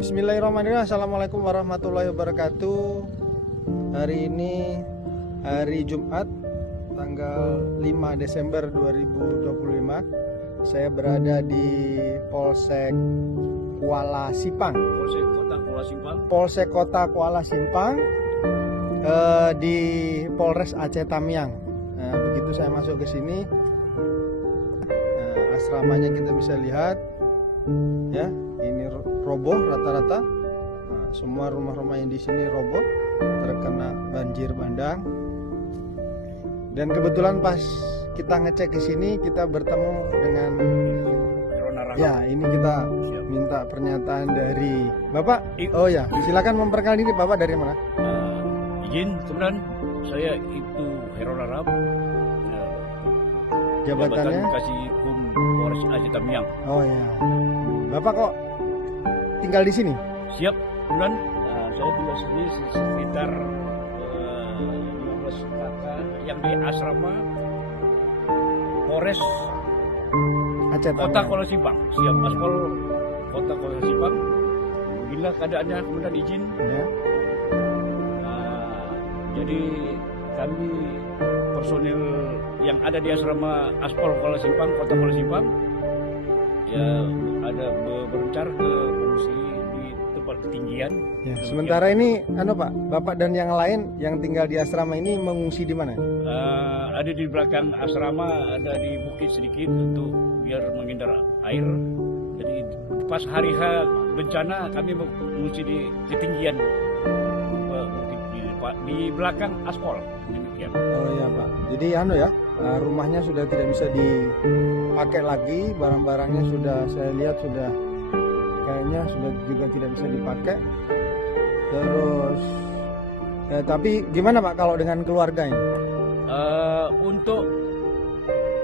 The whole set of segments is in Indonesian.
Bismillahirrahmanirrahim. Assalamualaikum warahmatullahi wabarakatuh. Hari ini hari Jumat tanggal 5 Desember 2025. Saya berada di Polsek Kuala Simpang. Polsek Kota Kuala Simpang di Polres Aceh Tamiang. Nah, begitu saya masuk ke sini, asramanya kita bisa lihat ya, ini roboh rata-rata. Nah, semua rumah-rumah yang di sini roboh terkena banjir bandang. Dan kebetulan pas kita ngecek ke sini kita bertemu dengan ya, ini kita minta pernyataan dari Bapak. Oh ya, silakan memperkenalkan diri. Bapak dari mana? Izin, kemudian saya itu Herol Arab, Jabatannya Kasih Hukum Polres Aceh Tamiang. Oh ya, Bapak kok tinggal di sini? Siap, kemudian saya tinggal sini sekitar 15 kakak yang di asrama Polres Aceh Kota Tamiang. Kuala Simpang. Siap, Aspol Kota Kuala Simpang. Beginilah keadaannya, kemudian izin. Ya. Jadi kami personil yang ada di asrama Aspol Kuala Simpang, Kota Kuala Simpang, ya ada berencar ke pengungsi di tempat ketinggian. Ya, sementara ini Pak, Bapak dan yang lain yang tinggal di asrama ini mengungsi di mana? Ada di belakang asrama, ada di bukit sedikit untuk biar menghindar air. Jadi pas hari H bencana kami mengungsi di ketinggian bukit di belakang Aspol. Demikian. Oh iya Pak. Jadi rumahnya sudah tidak bisa dipakai lagi, barang-barangnya sudah saya lihat sudah kayaknya sudah juga tidak bisa dipakai. Terus tapi gimana Pak kalau dengan keluarganya? Untuk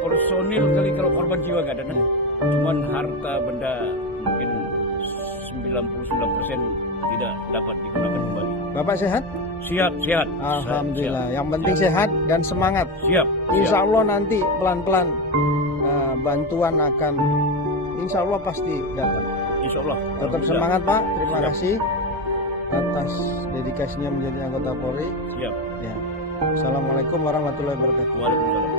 personil kali kalau korban jiwa nggak ada, cuman harta benda mungkin 99% tidak dapat digunakan kembali. Bapak sehat? Siap. Alhamdulillah. Yang penting sehat dan semangat. Siap. Insya Allah nanti pelan-pelan bantuan akan, insya Allah pasti datang. Insya Allah. Tetap semangat Pak. Terima Siap. kasih atas dedikasinya menjadi anggota Polri. Siap. Ya. Assalamualaikum warahmatullahi wabarakatuh. Waalaikumsalam.